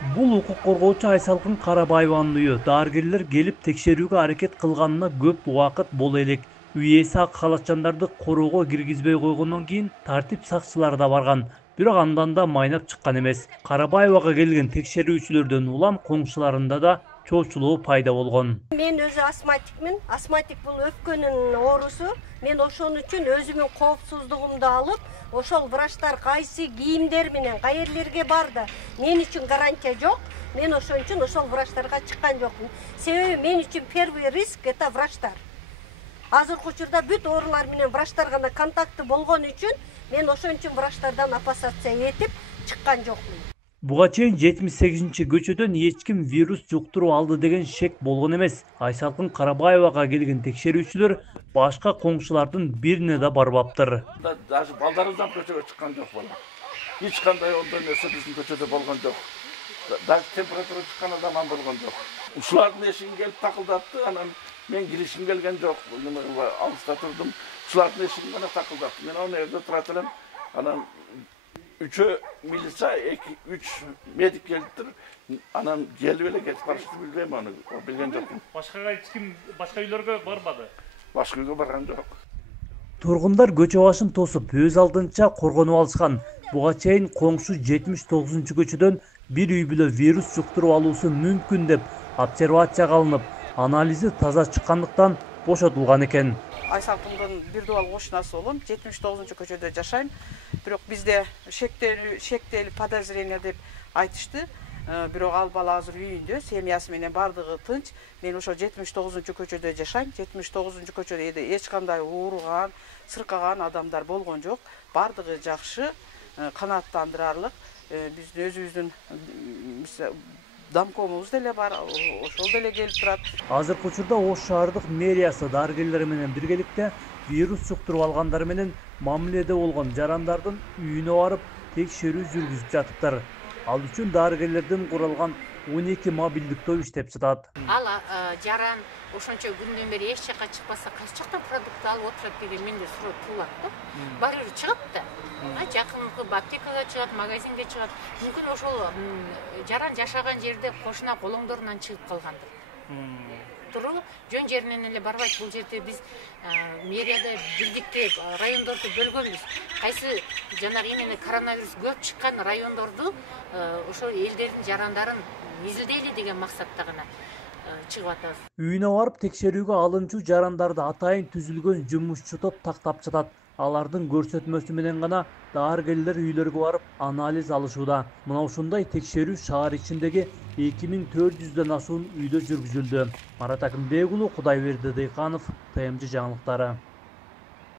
Бул укук коргоочу Айсалкын Карабаеванын үйү. Дарыгерлер келип текшерүүгө аракет кылганына көп убакыт боло элек. Үй ээси ак халатчандарды короого киргизбей койгондон кийин тартип сакчылары да барган. Бирок андан да майнап чыккан эмес. Карабаевага келген текшерүүчүлөрдөн улам коңшуларында да чоочулоо пайда болгон. Мен өзү астматикмин. Астматик бул өпкөнүн оорусу. Мен ошон үчүн өзүмдүн коопсуздугумду алып, ошол врачтар кайсы кийимдер менен каерлерге барды. Мен үчүн гарантия жок. Мен ошон үчүн ошол врачтарга чыккан жокмун. Себеби мен үчүн первый риск это врачтар. Азыркы учурда бүт оорулар менен врачтар гана контакты болгон үчүн мен ошон үчүн врачтардан опасаться этип чыккан жокмун. Буга чейин 78-көчөдөн эч ким вирус жуктуруп алды деген шек болгон эмес. Айсалкын Карабаевага келген текшерүүчүлөр башка коңшулардын бирине да барбаптыр. Даже балдарыбыздан көчөгө чыккан жок бала. Эч кандай ондой нерсе биздин көчөдө болгон жок. Даже температура чыккан адам болгон жок. Ушулардын эшигине келип такылдатты, анан мен киришим келген жок. Алыста турдум. Ушулардын эшигине гана такылдатты. Мен ал жерде турат элем. Анан 3 милиция, 3 медик келиптир. Анан келип эле кетип барышты билбейм аны, билген жокмун. Башкага эч ким башка үйлөргө барбады. Башка үйгө барган жок. Тургундар көчө башын тосуп, өз алдынча коргонуп алышкан. Буга чейин коңшу 79-көчөдөн бир үй бүлө вирус жуктуруп алуусу мүмкүн деп обсервацияга алынып, анализи таза чыккандыктан бошотулган экен. Айсалкындын бир дубал кошунасы болом, 79-көчөдө жашайм. Бирок бизде шектелип подозрение деп айтышты. Бирок ал бала азыр үйүндө, семьясы менен бардыгы тынч. Мен ошо 79-көчөдө жашайм. 79-көчөдө эч кандай ууруган, сыркаган адамдар болгон жок. Бардыгы жакшы, канааттандырарлык. Биздин өзүбүздүн домкомубуз деле бар, ошол деле келип турат. Азыркы учурда Ош шаардык мэриясы дарыгерлер менен биргеликте вирус жуктуруп алгандар менен мамиледе болгон жарандардын үйүнө барып текшерүү жүргүзүп жатыптыр. Ал үчүн дарыгерлерден куралган 12 мобилдик топ иштеп жатат. Ал жаран ошончо күндөн бери эч жакка чыкпаса, кайсы жактан продукт алып отурат деген менде суроо туулат да. Баары бир чыгат да. Жакынкы аптекага чыгат, магазинге чыгат. Мүмкүн ошол жаран жашаган жерде кошуна колоңдорунан чыгып калгандыр. Туругу жөн жеринен эле барбайт. Бул жерде биз мэрияда бирдикте райондорду бөлгөнбүз. Кайсы жанагы эмне коронавирус көп чыккан райондорду ошол элдердин жарандарын изилдейли деген максатта гана чыгып атабыз. Үйүнө барып текшерүүгө алынчу жарандарды атайын түзүлгөн жумушчу топ тактап жатат. Алардын көрсөтмөсү менен гана дарыгерлер үйлөргө барып анализ алышууда. Мына ушундай текшерүү шаар ичиндеги 2400дөн ашуун үйдө жүргүзүлдү. Марат Акымбек уулу, Кудайберди Дыйканов, ТМЖ жаңылыктары.